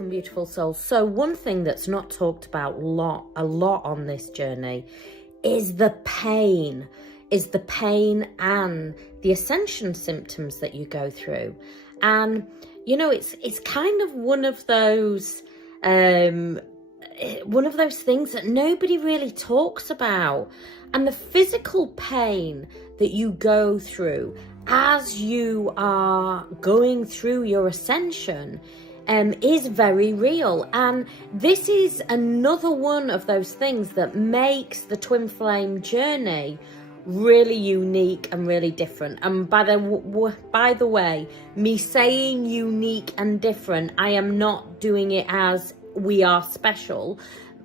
welcome, beautiful souls. So one thing that's not talked about a lot on this journey is the pain and the ascension symptoms that you go through. And it's kind of one of those things that nobody really talks about. And the physical pain that you go through as you are going through your ascension is very real. And this is another one of those things that makes the twin flame journey really unique and really different. And by the way, me saying unique and different, I am not doing it as we are special.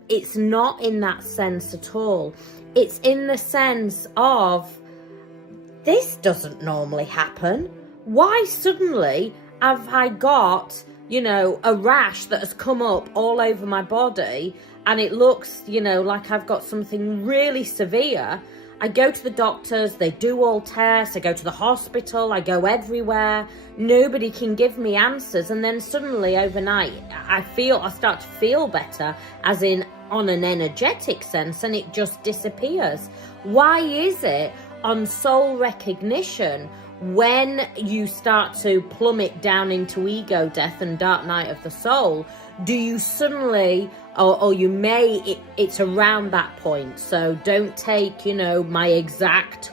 It's not in that sense at all. It's in the sense of, this doesn't normally happen. Why suddenly have I got, a rash that has come up all over my body and it looks, like I've got something really severe? I go to the doctors, they do all tests, I go to the hospital, I go everywhere. Nobody can give me answers. And then suddenly overnight, I start to feel better, as in on an energetic sense, and it just disappears. Why is it on soul recognition, when you start to plummet down into ego death and dark night of the soul, do you suddenly, or you may, it's around that point. So don't take, my exact,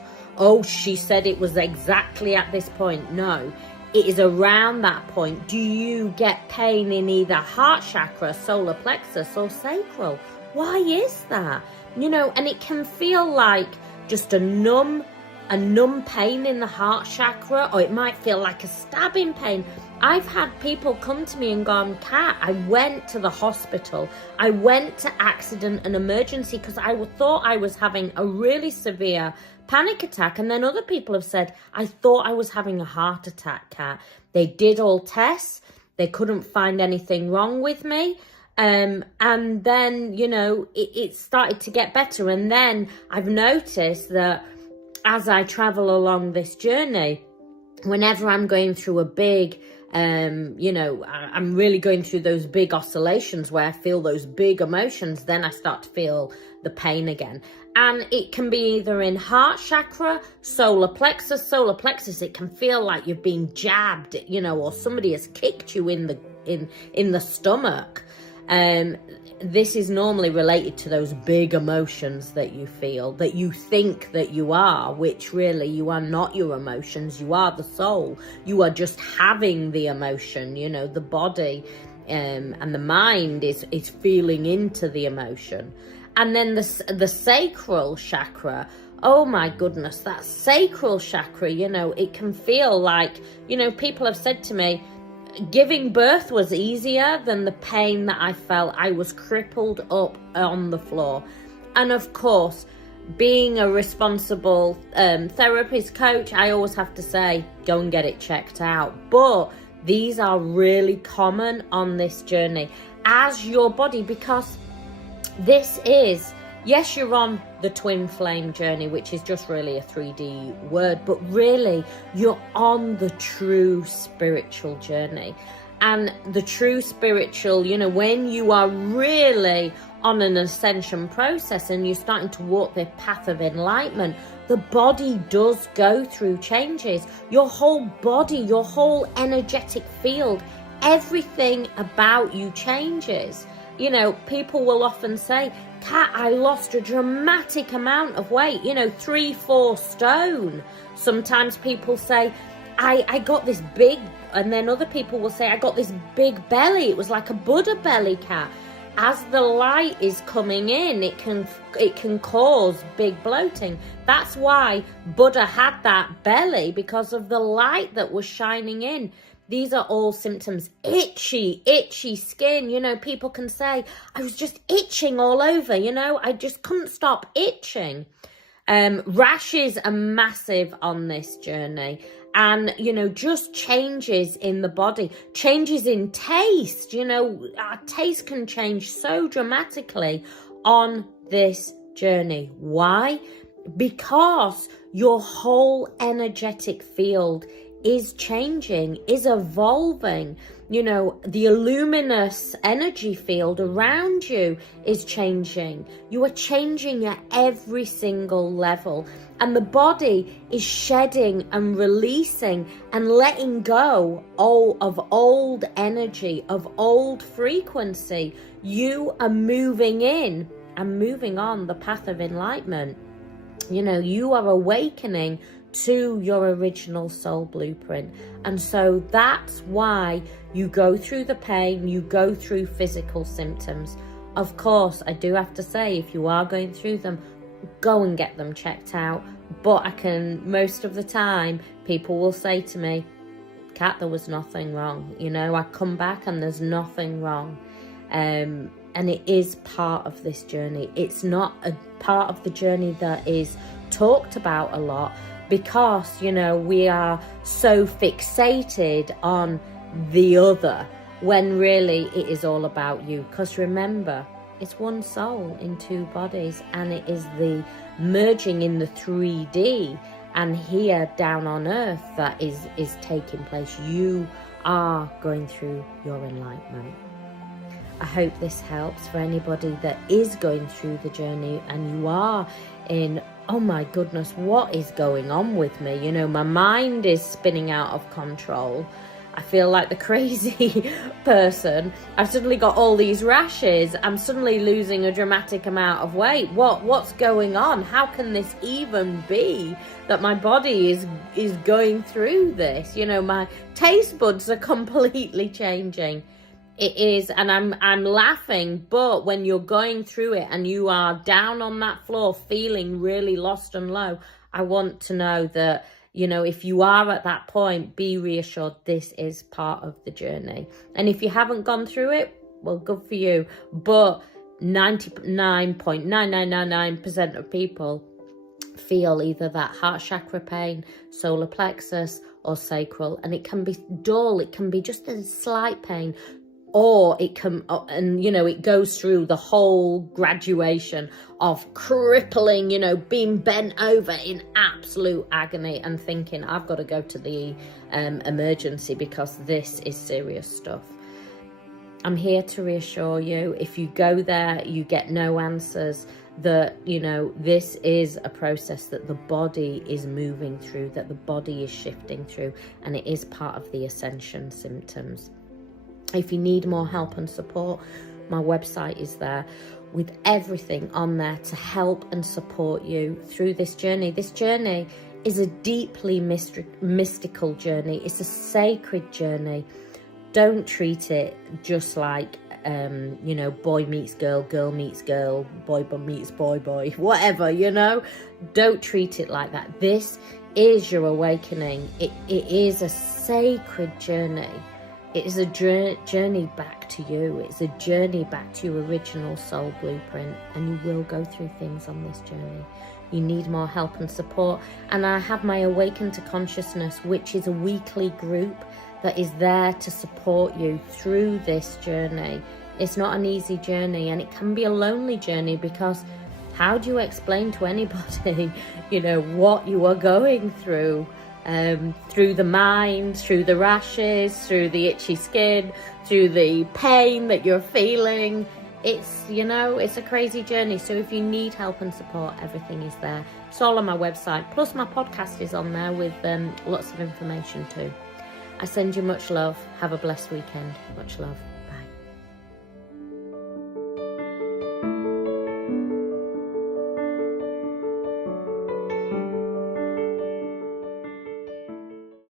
she said it was exactly at this point. No, it is around that point. Do you get pain in either heart chakra, solar plexus, or sacral? Why is that? And it can feel like just a numb pain in the heart chakra, or it might feel like a stabbing pain. I've had people come to me and gone, Kat, I went to the hospital. I went to accident and emergency because I thought I was having a really severe panic attack. And then other people have said, I thought I was having a heart attack, Kat. They did all tests. They couldn't find anything wrong with me. And then, it started to get better. And then I've noticed that as I travel along this journey, whenever I'm going through a big, I'm really going through those big oscillations where I feel those big emotions, then I start to feel the pain again. And it can be either in heart chakra, solar plexus. Solar plexus, it can feel like you've been jabbed, or somebody has kicked you in the stomach. This is normally related to those big emotions that you feel, that you think that you are, which really you are not your emotions. You are the soul. You are just having the emotion, the body and the mind is feeling into the emotion. And then the sacral chakra, oh my goodness, that sacral chakra, it can feel like, people have said to me, giving birth was easier than the pain that I felt. I was crippled up on the floor. And of course, being a responsible therapist coach, I always have to say, go and get it checked out. But these are really common on this journey as your body, because this is, yes, you're on the twin flame journey, which is just really a 3D word, but really you're on the true spiritual journey. And the true spiritual, when you are really on an ascension process and you're starting to walk the path of enlightenment, the body does go through changes. Your whole body, your whole energetic field, everything about you changes. People will often say, Kat, I lost a dramatic amount of weight, 3-4 stone. Sometimes people say, I got this big, and then other people will say, I got this big belly. It was like a Buddha belly, Kat. As the light is coming in, it can cause big bloating. That's why Buddha had that belly, because of the light that was shining in. These are all symptoms. Itchy skin. People can say, I was just itching all over, I just couldn't stop itching. Rashes are massive on this journey. And, just changes in the body, changes in taste. Our taste can change so dramatically on this journey. Why? Because your whole energetic field is changing, is evolving. You know, the luminous energy field around you is changing. You are changing at every single level. And the body is shedding and releasing and letting go of old energy, of old frequency. You are moving in and moving on the path of enlightenment. You know, you are awakening to your original soul blueprint. And so that's why you go through the pain, you go through physical symptoms. Of course, I do have to say, if you are going through them, go and get them checked out. But most of the time, people will say to me, Kat, there was nothing wrong. You know, I come back and there's nothing wrong. And it is part of this journey. It's not a part of the journey that is talked about a lot, because, you know, we are so fixated on the other, when really it is all about you. Because remember, it's one soul in two bodies, and it is the merging in the 3D and here down on earth that is taking place. You are going through your enlightenment. I hope this helps for anybody that is going through the journey and you are in, oh my goodness, what is going on with me? You know, my mind is spinning out of control. I feel like the crazy person. I've suddenly got all these rashes. I'm suddenly losing a dramatic amount of weight. What's going on? How can this even be that my body is going through this? You know, my taste buds are completely changing. It is, and I'm laughing, but when you're going through it and you are down on that floor feeling really lost and low, I want to know that, you know, if you are at that point, be reassured this is part of the journey. And if you haven't gone through it, well, good for you. But 99.9999% of people feel either that heart chakra pain, solar plexus, or sacral. And it can be dull, it can be just a slight pain. Or it can, and you know, it goes through the whole graduation of crippling, you know, being bent over in absolute agony and thinking, I've got to go to the emergency because this is serious stuff. I'm here to reassure you, if you go there, you get no answers, that, you know, this is a process that the body is moving through, that the body is shifting through, and it is part of the ascension symptoms. If you need more help and support, my website is there with everything on there to help and support you through this journey. This journey is a deeply mystical journey. It's a sacred journey. Don't treat it just like, you know, boy meets girl, girl meets girl, boy meets boy, whatever, you know. Don't treat it like that. This is your awakening. It is a sacred journey. It is a journey back to you. It's a journey back to your original soul blueprint, and you will go through things on this journey. You need more help and support, and I have my Awaken to Consciousness, which is a weekly group that is there to support you through this journey. It's not an easy journey, and it can be a lonely journey, because how do you explain to anybody, you know, what you are going through? Through the mind, through the rashes, through the itchy skin, through the pain that you're feeling. It's, you know, it's a crazy journey. So if you need help and support, everything is there. It's all on my website. Plus my podcast is on there with lots of information too. I send you much love. Have a blessed weekend. Much love.